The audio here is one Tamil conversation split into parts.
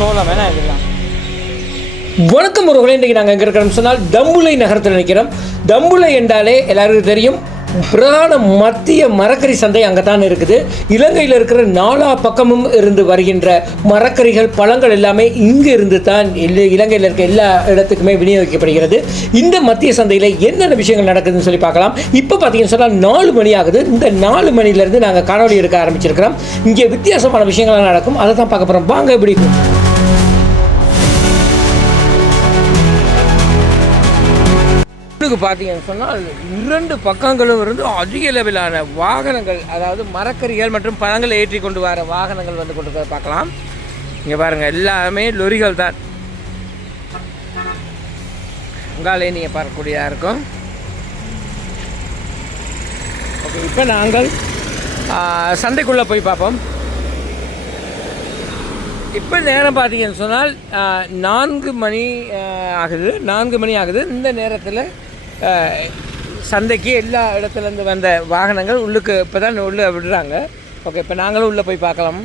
சோளம் வேணா இதெல்லாம் வணக்கம் உறவுகளே இன்றைக்கி நாங்கள் எங்கே இருக்கிறோம் சொன்னால் தம்புளை நகரத்தில் நிற்கிறோம் தம்புளை என்றாலே எல்லாருக்கும் தெரியும் பிரதான மத்திய மரக்கறி சந்தை அங்கே தான் இருக்குது. இலங்கையில் இருக்கிற நாலா பக்கமும் இருந்து வருகின்ற மரக்கறிகள் பழங்கள் எல்லாமே இங்கே இருந்து தான் இலங்கையில் இருக்க எல்லா இடத்துக்குமே விநியோகிக்கப்படுகிறது. இந்த மத்திய சந்தையில் என்னென்ன விஷயங்கள் நடக்குதுன்னு சொல்லி பார்க்கலாம். இப்போ பார்த்தீங்கன்னு சொன்னால் நாலு மணி ஆகுது. இந்த நாலு மணிலேருந்து நாங்கள் காணொலி எடுக்க ஆரம்பிச்சிருக்கிறோம். இங்கே வித்தியாசமான விஷயங்கள்லாம் நடக்கும். அதை தான் பார்க்க போகிறோம் வாங்க எப்படி முன்னுக்கு பார்த்தீங்கன்னு சொன்னால் இரண்டு பக்கங்களும் இருந்து அதிக அளவிலான வாகனங்கள் அதாவது மரக்கறிகள் மற்றும் பழங்களை ஏற்றி கொண்டு வர வாகனங்கள் வந்து கொண்டு போய் பார்க்கலாம். இங்கே பாருங்கள் எல்லாமே லொரிகள் தான். உங்களாலே நீங்கள் பார்க்கக்கூடியதாக இருக்கும். ஓகே இப்போ நாங்கள் சந்தைக்குள்ளே போய் பார்ப்போம். இப்போ நேரம் பார்த்தீங்கன்னு சொன்னால் நான்கு மணி ஆகுது. நான்கு மணி ஆகுது. இந்த நேரத்தில் சந்தைக்கு எல்லா இடத்துலேருந்து வந்த வாகனங்கள் உள்ளுக்கு இப்போ தான் உள்ளே விடுறாங்க. ஓகே இப்போ நாங்களும் உள்ளே போய் பார்க்கலாம்.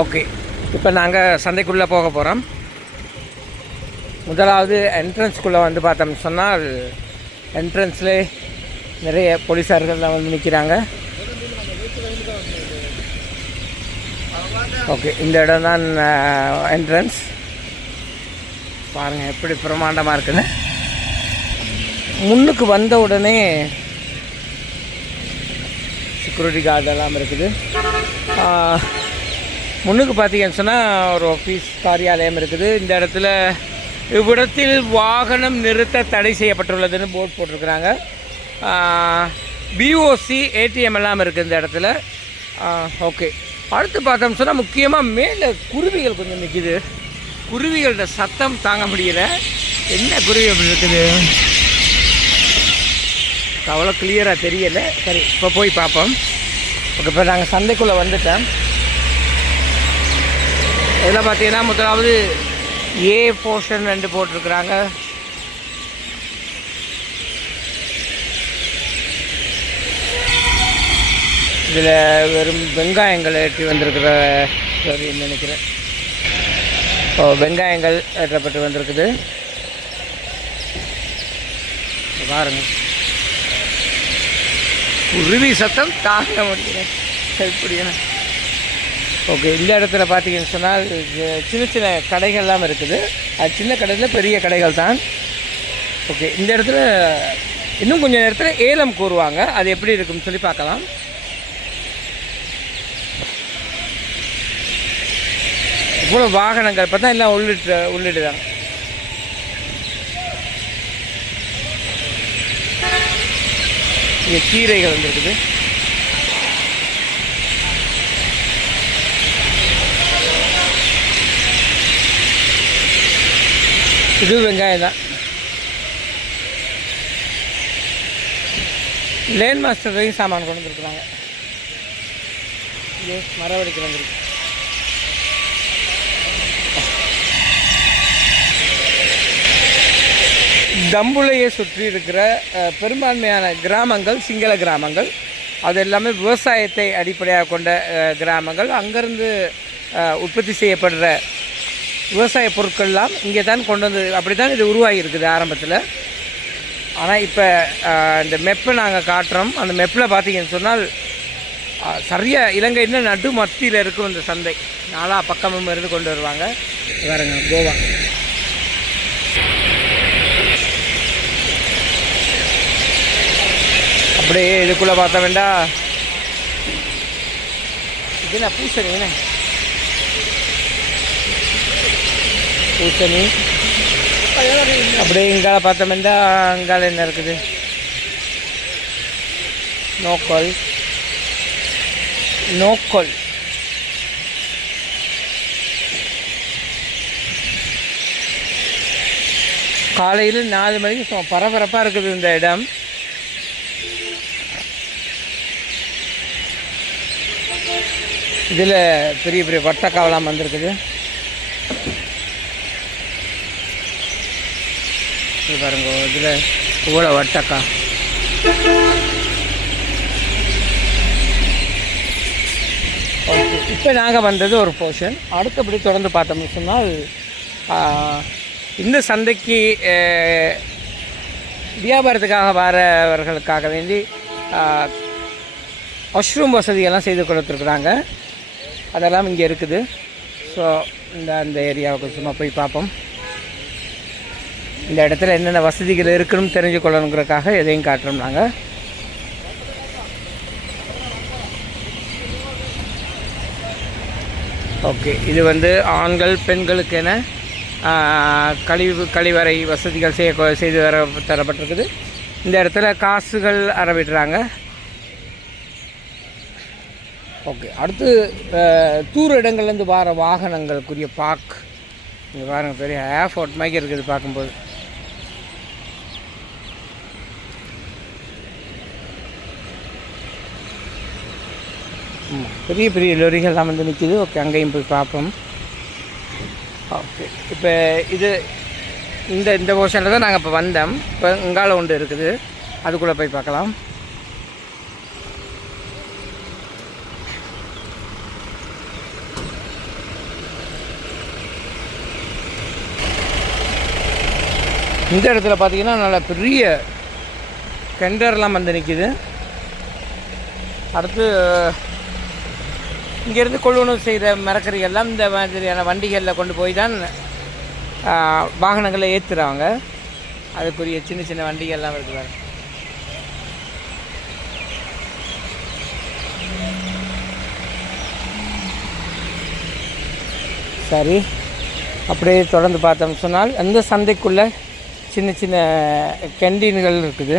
ஓகே இப்போ நாங்கள் சந்தைக்குள்ளே போக போகிறோம் முதலாவது என்ட்ரன்ஸ்குள்ளே வந்து பார்த்தோம்னு சொன்னால் என்ட்ரன்ஸ்லேயே நிறைய போலீஸார்கள்லாம் வந்து நிற்கிறாங்க ஓகே இந்த இடம் தான் என்ட்ரன்ஸ் பாருங்கள் எப்படி பிரமாண்டமாக இருக்குன்னு. முன்னுக்கு வந்த உடனே செக்யூரிட்டி கார்டு எல்லாம் இருக்குது. முன்னுக்கு பார்த்தீங்கன்னு சொன்னால் ஒரு ஆஃபீஸ் காரியாலயம் இருக்குது. இந்த இடத்துல இவ்விடத்தில் வாகனம் நிறுத்த தடை செய்யப்பட்டுள்ளதுன்னு போர்டு போட்டிருக்கிறாங்க. பிஓசி ஏடிஎம் எல்லாம் இருக்குது இந்த இடத்துல. ஓகே அடுத்து பார்த்தோம் சொன்னால் முக்கியமாக மேலே குருவிகள் கொஞ்சம் நிற்கிது குருவிகளோட சத்தம் தாங்க முடியல. என்ன குருவி அப்படி இருக்குது? அவ்வளோ கிளியராக தெரியலை. சரி இப்போ போய் பார்ப்போம். ஓகே இப்போ நாங்கள் சந்தைக்குள்ளே வந்துட்டோம். இதில் பார்த்தீங்கன்னா முதலாவது ஏ போர்ஷன் ரெண்டு போட்டிருக்கிறாங்க. இதில் வெறும் வெங்காயங்கள் ஏற்றி வந்திருக்கிற சரின்னு நினைக்கிறேன். ஓ வெங்காயங்கள் ஏற்றப்பட்டு வந்திருக்குது. பாருங்கள் பாருங்க. குருவி சத்தம் தாங்க முடியல. எப்படின்னு ஓகே இந்த இடத்துல பார்த்தீங்கன்னு சொன்னால் இது சின்ன சின்ன கடைகள்லாம் இருக்குது. அது சின்ன கடையில் பெரிய கடைகள் தான். ஓகே இந்த இடத்துல இன்னும் கொஞ்சம் நேரத்தில் ஏலம் கூறுவாங்க. அது எப்படி இருக்குன்னு சொல்லி பார்க்கலாம். இவ்வளோ வாகனங்கள் பார்த்தா எல்லாம் உள்ளிட்டு உள்ளிட்டு தான் இங்கே கீரைகள் வந்துருக்குது. இது வெங்காயம் தான். லேன் மாஸ்டர் வரைக்கும் சாமான் கொண்டு வந்துருக்குறாங்க. மரவடிக்கு வந்துருக்கு. தம்புலையை சுற்றி இருக்கிற பெரும்பான்மையான கிராமங்கள் சிங்கள கிராமங்கள். அது எல்லாமே விவசாயத்தை அடிப்படையாக கொண்ட கிராமங்கள். அங்கேருந்து உற்பத்தி செய்யப்படுற விவசாய பொருட்கள்லாம் இங்கே தான் கொண்டு வந்து அப்படி தான் இது உருவாகி இருக்குது ஆரம்பத்தில். ஆனால் இப்போ இந்த மெப்பை நாங்கள் காட்டுறோம். அந்த மெப்பில் பார்த்தீங்கன்னு சொன்னால் சரியாக இலங்கைன்னு நடு மத்தியில் இருக்கும் இந்த சந்தை. நாலா பக்கமும் இருந்து கொண்டு வருவாங்க. வேறுங்க கோவா. அப்படியே இதுக்குள்ளே பார்த்த வேண்டா. இது என்ன பூசணி என்ன? பூசணி. அப்படியே இங்கால பார்த்தோம்னா அங்கால என்ன இருக்குது? நோக்கோல். நோக்கோல். காலையில் நாலு மணிக்கு பரபரப்பாக இருக்குது இந்த இடம். இதில் பெரிய பெரிய வட்டக்காவலாம் வந்திருக்குது. பாருங்க இதில் இவ்வளோ வட்டக்கா. ஓகே இப்போ நாங்கள் வந்தது ஒரு போர்ஷன் அடுத்தபடி தொடர்ந்து பார்த்தோம்னு சொன்னால் இந்த சந்தைக்கு வியாபாரத்துக்காக வரவர்களுக்காக வேண்டி வாஷ்ரூம் வசதியெல்லாம் செய்து கொடுத்துருக்குறாங்க. அதெல்லாம் இங்கே இருக்குது. ஸோ இந்த அந்த ஏரியாவுக்கு சும்மா போய் பார்ப்போம். இந்த இடத்துல என்னென்ன வசதிகள் இருக்குன்னு தெரிஞ்சு கொள்ளணுங்கிறதுக்காக எதையும் காட்டுறோம் நாங்கள் ஓகே இது வந்து ஆண்கள் பெண்களுக்கென கழிவு கழிவறை வசதிகள் செய்ய செய்து வர தரப்பட்டிருக்குது. இந்த இடத்துல காசுகள் அறவிடுறாங்க. ஓகே அடுத்து தூர இடங்கள்லேருந்து வர வாகனங்களுக்குரிய பார்க் இங்கே பாருங்க பெரிய ஏர்ஃபோர்ட் மாதிரி இருக்குது பார்க்கும்போது. ஆமாம் பெரிய பெரிய லொரிகள்லாம் வந்து நிற்கிது ஓகே அங்கேயும் போய் பார்ப்போம். ஓகே இப்போ இது இந்த இந்த போர்ஷனில் தான் நாங்கள் இப்போ வந்தோம். இப்போ இங்கால ஒன்று இருக்குது. அதுக்குள்ளே போய் பார்க்கலாம். இந்த இடத்துல பார்த்தீங்கன்னா நல்ல பெரிய கெண்டர்லாம் வந்து நிற்கிது அடுத்து இங்கேருந்து கொள்வனவு செய்கிற மரக்கறிகள்லாம் இந்த மாதிரியான வண்டிகளில் கொண்டு போய் தான் வாகனங்களை ஏற்றுறாங்க அதுக்குரிய சின்ன சின்ன வண்டிகள்லாம் இருக்குது சரி. அப்படியே தொடர்ந்து பார்த்தோம் சொன்னால் அந்த சந்தைக்குள்ளே சின்ன சின்ன கேண்டீன்கள் இருக்குது.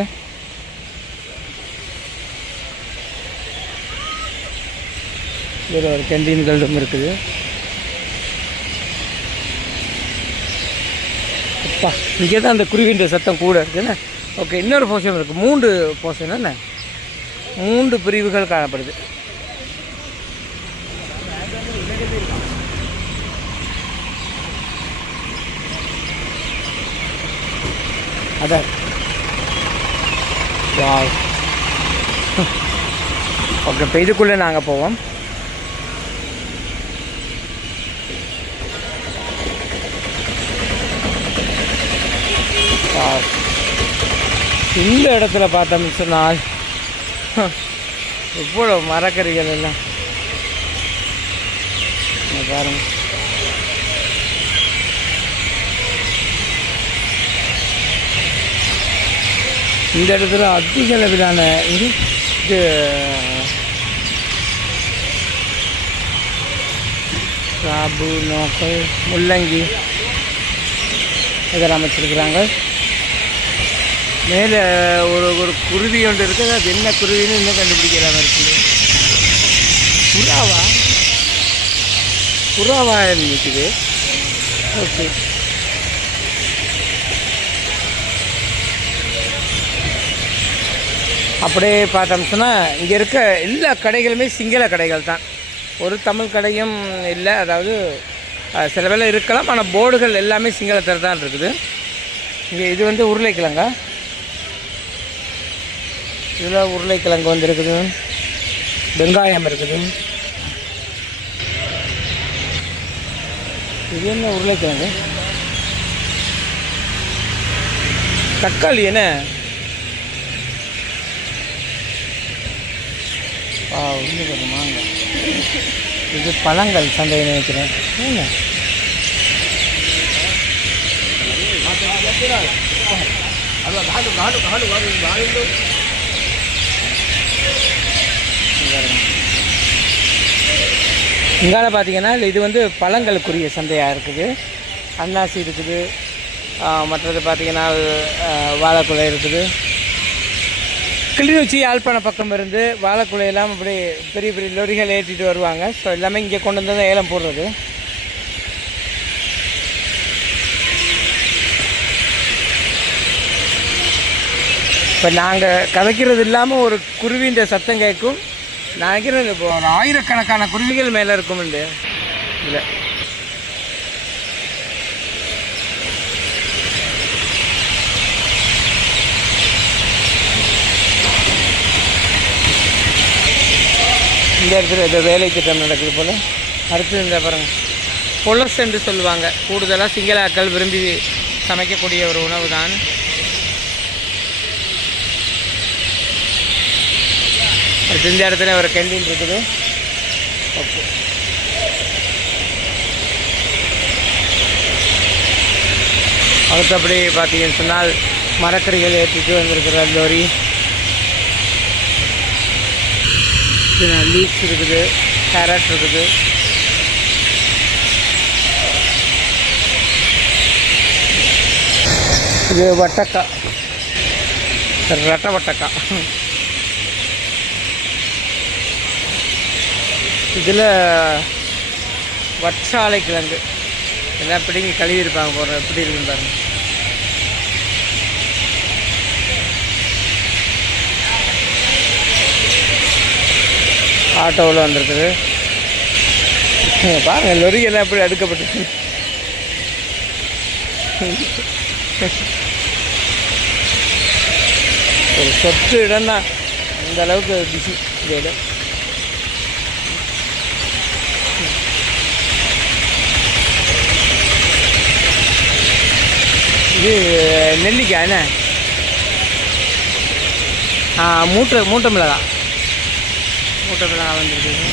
இதில் ஒரு கேண்டீன்களும் இருக்குது. அப்பா இங்கே தான் அந்த குருவின்ற சத்தம் கூட இருக்குண்ணே ஓகே இன்னொரு போர்ஷன் இருக்குது மூன்று போர்ஷன் என்ன? மூன்று பிரிவுகள் காணப்படுது. அதான். ஓகே இப்போ இதுக்குள்ளே நாங்கள் போவோம். இந்த இடத்துல பார்த்தோம்னு சொன்னால் எவ்வளோ மரக்கறிகள் எல்லாம். பாருங்கள் இந்த இடத்துல அதிக அளவிலான இது சாபு நோக்கல் முள்ளங்கி இதெல்லாம் அமைச்சிருக்கிறாங்க மேலே ஒரு ஒரு குருவி ஒன்று இருக்குது அது என்ன குருவின்னு இன்னும் மாதிரி இருக்குது புறாவா? புறாவா நிற்குது ஓகே. அப்படியே பார்த்தோம் சொன்னால் இங்கே இருக்க எல்லா கடைகளுமே சிங்கள கடைகள் தான். ஒரு தமிழ் கடையும் இல்லை அதாவது சில வேலை இருக்கலாம் ஆனால் போர்டுகள் எல்லாமே சிங்களத்தில் தான் இருக்குது. இங்கே இது வந்து உருளைக்கிழங்கா? இதில் உருளைக்கிழங்கு வந்து இருக்குது. வெங்காயம் இருக்குது. இது என்ன உருளைக்கிழங்கு? தக்காளி என்ன? ஆ மாங்காய் இது பழங்கள் சந்தை நினைக்கிறேன். ஏங்க இங்கால பார்த்தீங்கன்னா இது வந்து பழங்களுக்குரிய சந்தையாக இருக்குது. அன்னாசி இருக்குது. மற்றது பார்த்தீங்கன்னா வாழைக்குலை இருக்குது. கிளிநொச்சி யாழ்ப்பாண பக்கம் இருந்து வாழைக்குலையெல்லாம் இப்படி பெரிய பெரிய லொரிகள் ஏற்றிட்டு வருவாங்க. ஸோ எல்லாமே இங்கே கொண்டு வந்து தான் ஏலம் போடுறது. இப்போ நாங்கள் கதைக்கிறது இல்லாமல் ஒரு குருவின்ற சத்தம் கேட்கும். நான் நினைக்கிறேன் இப்போ ஒரு ஆயிரக்கணக்கான குருவிகள் மேலே இருக்கும் இல்லை. இந்த இடத்துல ஏதோ வேலை திட்டம் நடக்குது போல். அடுத்து இந்த பாருங்க. பொலஸ் என்று சொல்லுவாங்க. கூடுதலாக சிங்களாக்கள் விரும்பி சமைக்கக்கூடிய ஒரு உணவு தான் அடுத்து இந்த இடத்துல ஒரு கேண்டீன் இருக்குது. ஓகே. அடுத்தபடி பார்த்தீங்கன்னு சொன்னால் மரக்கறிகள் ஏற்றிட்டு வந்திருக்கிற லோரி. லீக்ஸ் இருக்குது கேரட் இருக்குது. இது வட்டக்காய். ரட்டை வட்டக்காய். இதில் வற்றாலை கிழங்கு. எல்லாம் பிடிங்கி கழுவி இருப்பாங்க போகிற எப்படி இருக்குன்னு பாருங்கள் ஆட்டோவில் வந்திருக்குது. பாருங்க லொரியெல்லாம் எப்படி அடுக்கப்பட்டு ஒரு சொத்து இடம் தான் அந்த அளவுக்கு பிஸி இந்த இடம். இது நெல்லிக்காய் என்ன? மூட்டை மூட்டை மிளகா. மூட்டை மிளகா வந்துருக்குது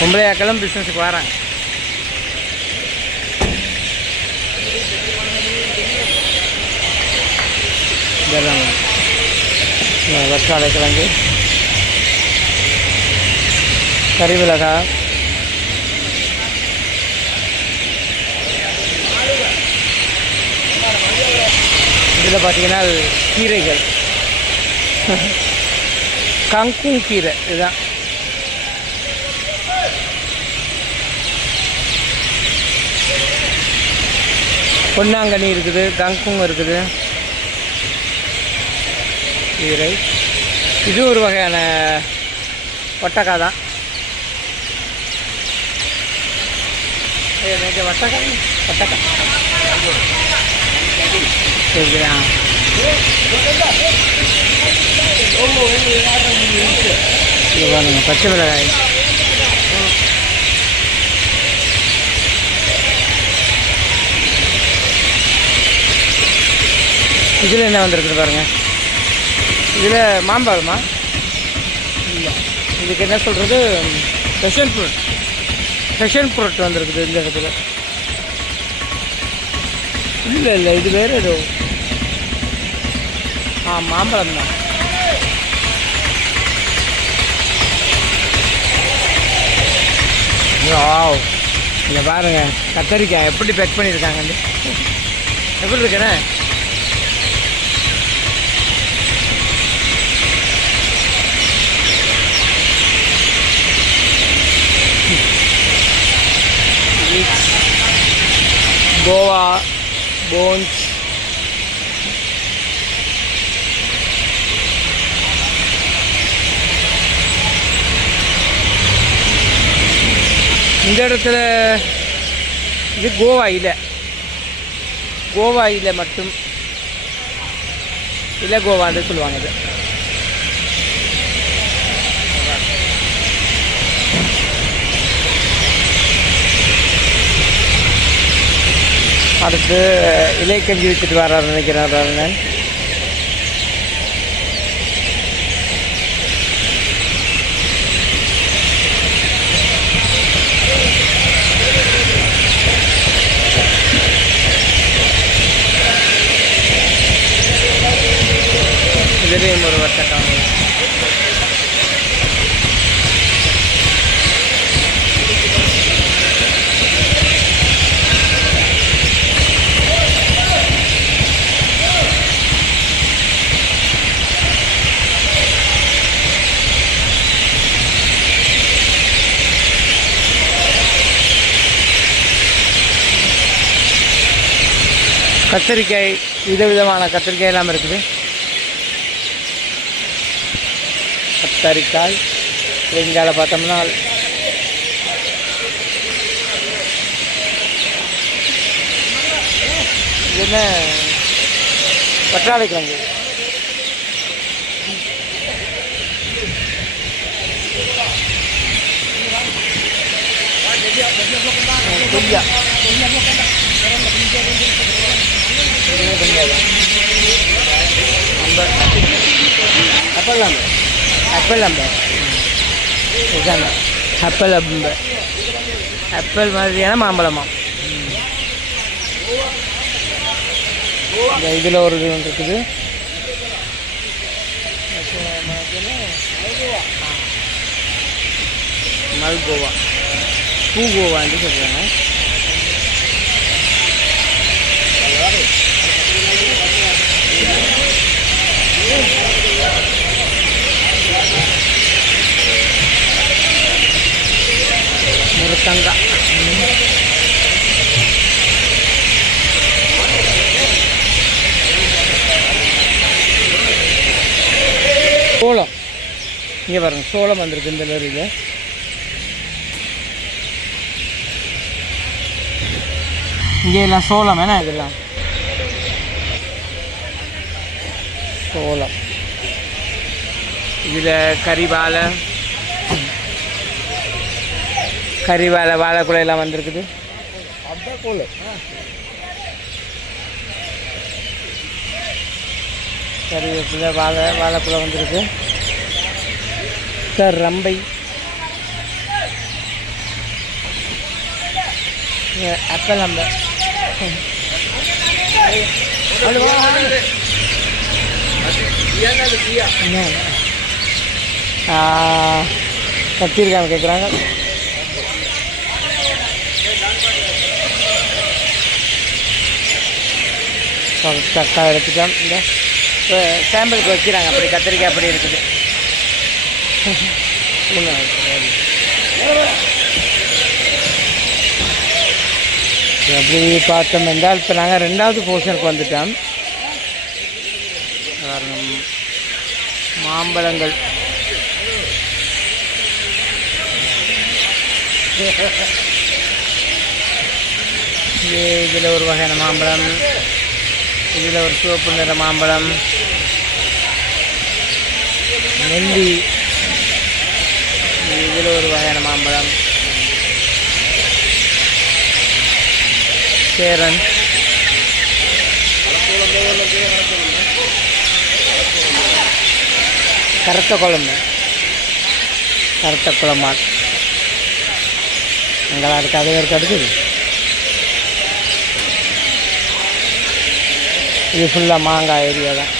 பொம்பளையாக்களும் பிஸ்னஸுக்கு வராங்க. இதெல்லாம் வெற்றாலை கிழங்கு கறி இதில் பார்த்தீங்கன்னா கீரைகள். கங்கும் கீரை இதுதான். பொன்னாங்கண்ணி இருக்குது கங்கும் இருக்குது. கீரை. இது ஒரு வகையான வட்டக்காய் தான். வட்டக்காய் வட்டக்காய். சரிங்களா இது பாருங்க பச்சை மிளகாய். இதில் என்ன வந்திருக்குது பாருங்க? இதில் மாம்பழமா இல்லை. இதுக்கு என்ன சொல்கிறது ஸ்பெஷல் ஃப்ரூட் ஸ்பெஷல் ஃப்ரூட் வந்திருக்குது இந்த இடத்துல. இல்லை இல்லை இது வேறு ஏதோ. ஆ மாம்பழம் தான். இங்கே பாருங்க கத்தரிக்காய் எப்படி பேக் பண்ணியிருக்காங்க எப்படி இருக்குண்ணே கோவா. போன்ஸ் இந்த இடத்துல இது கோவா இலை கோவா இலை மட்டும் இலை கோவான்னு சொல்லுவாங்க இது அடுத்து இலை கஞ்சி வித்துட்டு வர்றாரு நினைக்கிறாரு நான் இதுலேயும் ஒரு வட்டக்கம் கத்திரிக்காய் விதவிதமான கத்திரிக்காய் எல்லாம் இருக்குது. கத்தரிக்காய் வெங்கால பார்த்தோம்னா என்ன? பற்றாடை கிழங்கு கொய்யா. ஆப்பிள் அம்பு ஆப்பிள் அம்பு இதுதானே ஆப்பிள் அம்ப ஆப்பிள் மாதிரியான மாம்பழமா இந்த இதில் ஒரு இது ஒன்று இருக்குது மல்கோவா பூகோவான்னு சொல்கிறாங்க முருத்தங்கா சோளம். இங்கே பாருங்க சோளம் வந்திருக்கு இந்த லரியில் இங்கே எல்லாம் சோளம் வேணா இதெல்லாம்? சோளம். இதில் கறி வாழை. கறி வாழை வாழைக்குலை எல்லாம் வந்திருக்குது. கறிவேப்பிலை வாழை வாழைக்குலை வந்திருக்கு. சார் ரம்பை. ஆப்பிள் அம்பை கத்திரிக்காய் கேட்குறாங்க தக்காளி எடுத்துட்டோம். இந்த இப்போ சாம்பிளுக்கு வைக்கிறாங்க. அப்படி கத்திரிக்காய் அப்படி இருக்குது. அப்படி பார்த்தோம் என்றால் இப்போ நாங்கள் ரெண்டாவது போர்ஷனுக்கு வந்துட்டோம். காரணம். மாம்பழங்கள். இதில் ஒரு வகையான மாம்பழம். இதில் ஒரு சிவப்பு நிற மாம்பழம். நெல்லி. இதில் ஒரு வகையான மாம்பழம். சேரன் கருத்த குழம்பு. கருத்த குழம்பால் எங்களை அதுக்கு அது ஒரு அடுத்தது இது ஃபுல்லாக மாங்காய் ஏரியா தான்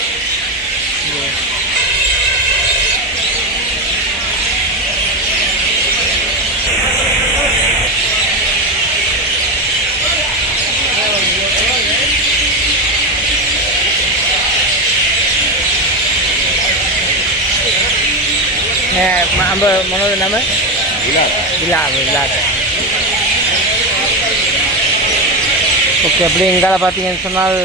நம்ம மனோது நம்ம? விழா விழா ஓகே அப்படி எங்கால பார்த்தீங்கன்னு சொன்னால்.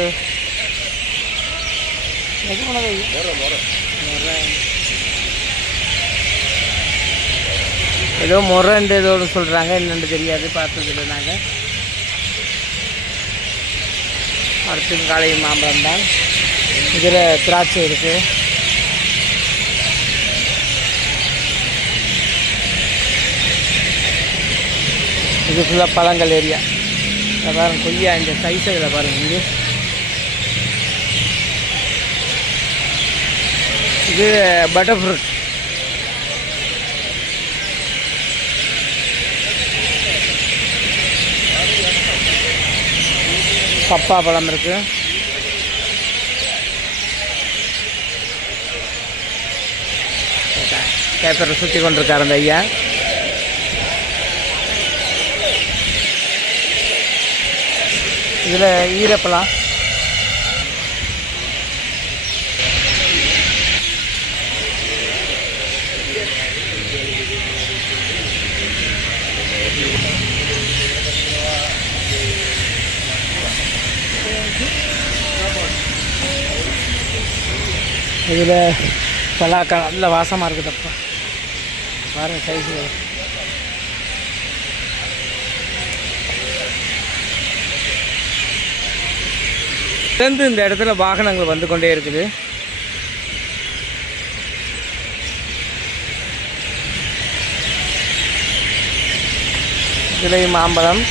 ஏதோ முறைண்டு ஏதோ ஒன்று சொல்கிறாங்க என்னென்னு தெரியாது பார்த்ததில்லை நாங்கள் அடுத்து காலை மாம்பழம் தான். இதில் திராட்சை இருக்குது இது ஃபுல்லாக பழங்கள் ஏரியா. இதை பாருங்க கொய்யா இந்த சைஸில் பாருங்க இங்கே. இது பட்டர் ஃப்ரூட் பப்பா பழம் இருக்கு. பேப்பரை சுற்றி கொண்டிருக்காரு அந்த ஐயா. இதில் ஈரப்பழம். இதில் பலாக்கா நல்ல வாசமாக இருக்குதப்பா பாருங்கள் சைஸு தொடர்ந்து இந்த இடத்துல வாகனங்கள் வந்து கொண்டே இருக்குது. இலை மாம்பழம்.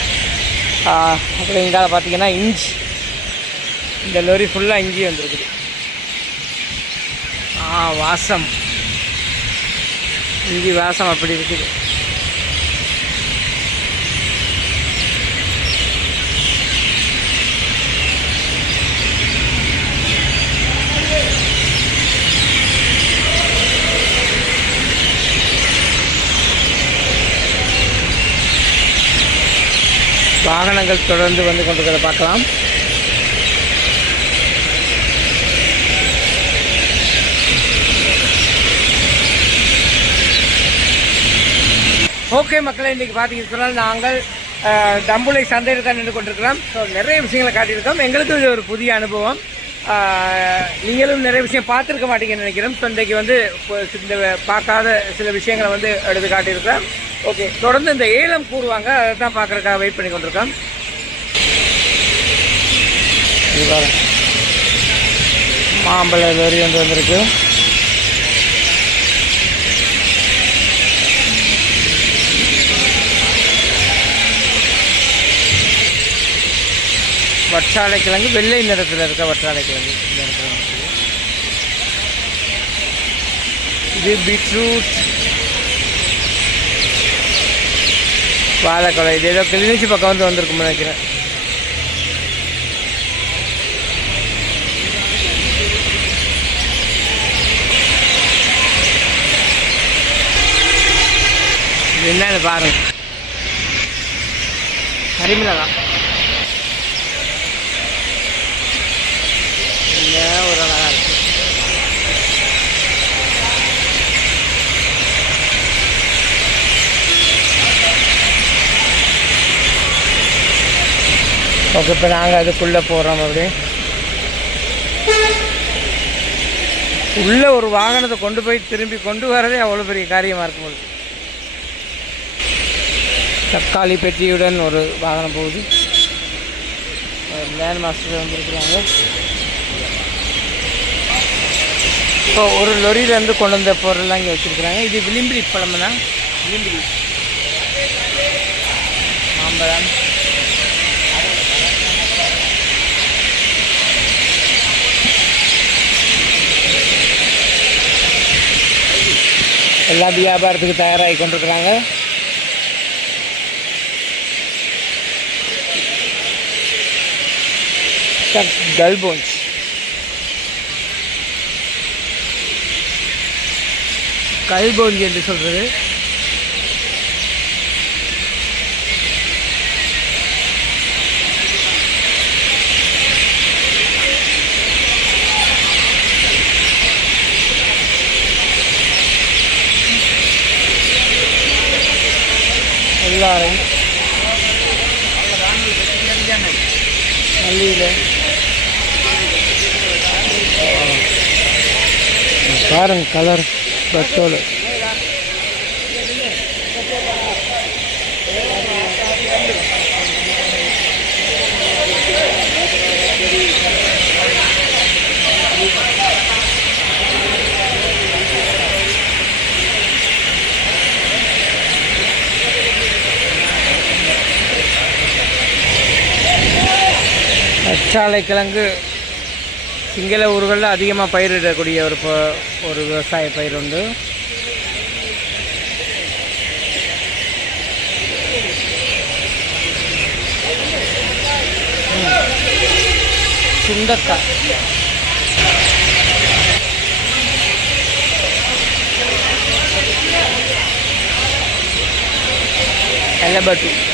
அப்புறம் இங்கால பார்த்தீங்கன்னா இஞ்சி. இந்த லொரி ஃபுல்லாக இஞ்சி வந்திருக்குது. ஆ வாசம். இஞ்சி வாசம் அப்படி இருக்குது. வாகனங்கள் தொடர்ந்து வந்து கொண்டிருக்கிறத பார்க்கலாம். ஓகே மக்களை இன்றைக்கி பார்த்தீங்கன்னு சொன்னால் நாங்கள் தம்புளை சந்தையில் தான் நின்று கொண்டிருக்கிறோம். ஸோ நிறைய விஷயங்களை காட்டியிருக்கோம். எங்களுக்கு இது ஒரு புதிய அனுபவம். நீங்களும் நிறைய விஷயம் பார்த்துருக்க மாட்டீங்கன்னு நினைக்கிறோம் ஸோ இன்றைக்கு வந்து இந்த பார்க்காத சில விஷயங்களை வந்து எடுத்து காட்டியிருக்கிறோம். ஓகே தொடர்ந்து இந்த ஏலம் கூறுவாங்க அதை தான் பார்க்குறதுக்காக வெயிட் பண்ணி கொண்டிருக்கோம். மாம்பழ லோரி வந்து வந்திருக்கு. வற்றாழை கிழங்கு வெள்ளை நிறத்தில் இருக்க வற்றாழை கிழங்கு. இந்த இடத்துல இது பீட்ரூட் வாழைக்கொலை இது ஏதோ கிளிநொச்சி பக்கம் வந்து வந்திருக்கும்னு நினைக்கிறேன். என்ன என்னன்னு பாருங்க. கரிமிளகா. ஒரு அழகா இருக்கு ஓகே இப்போ நாங்கள் அதுக்குள்ளே போகிறோம் அப்படி. உள்ளே ஒரு வாகனத்தை கொண்டு போய் திரும்பி கொண்டு வரதே அவ்வளோ பெரிய காரியமாக இருக்கும் போது தக்காளி பெட்டியுடன் ஒரு வாகனம் போகுது. லேண்ட் மாஸ்டர் வந்துருக்குறாங்க. இப்போ ஒரு லொரியிலேருந்து கொண்டு வந்த பொருள்லாம் இங்கே வச்சுருக்குறாங்க. இது விளிம்பிடி பழம்னா? விளிம்பிடி மாம்பழம். எல்லாம் வியாபாரத்துக்கு தயாராகி கொண்டிருக்கிறாங்க. கல்போன்ஸ் கல்போன்ஸ் என்று சொல்கிறது எல்லாரும். மல்லியில். பாருங்க கலர் பத்தோல் கற்றாழை கிழங்கு சிங்கள ஊர்களில் அதிகமாக பயிரிடக்கூடிய ஒரு ஒரு விவசாய பயிர் உண்டு. சுண்டக்காய். எல்லபட்டு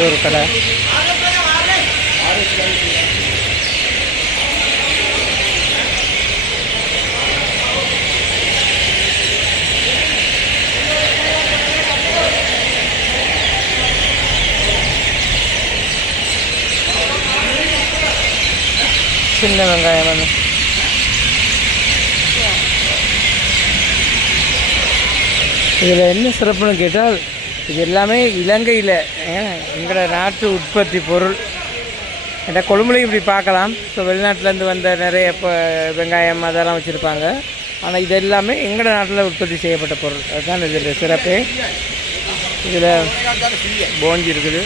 ஒரு கடை சின்ன வெங்காயம் வந்து இதில் என்ன சிறப்புன்னு கேட்டால் இது எல்லாமே இலங்கையில் எங்களோட நாட்டு உற்பத்தி பொருள். இந்த கொழும்புலையும் இப்படி பார்க்கலாம். ஸோ வெளிநாட்டிலேருந்து வந்த நிறைய இப்போ வெங்காயம் அதெல்லாம் வச்சுருப்பாங்க. ஆனால் இது எல்லாமே எங்களோட நாட்டில் உற்பத்தி செய்யப்பட்ட பொருள். அதுதான் இதில் சிறப்பு. இதில் போஞ்சி இருக்குது.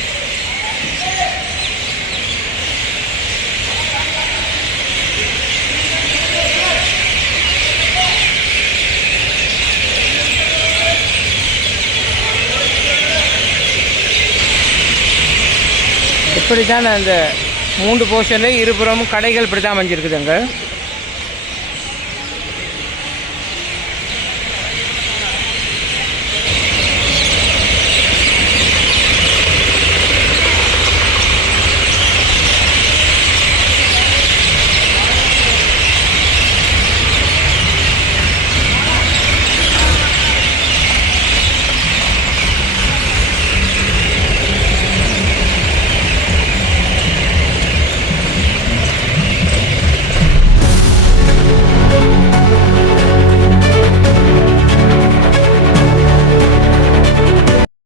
இப்படி தான் அந்த மூன்று போர்ஷனில் இருபுறமும் கடைகள் இப்படி தான் அமைஞ்சிருக்குதுங்க.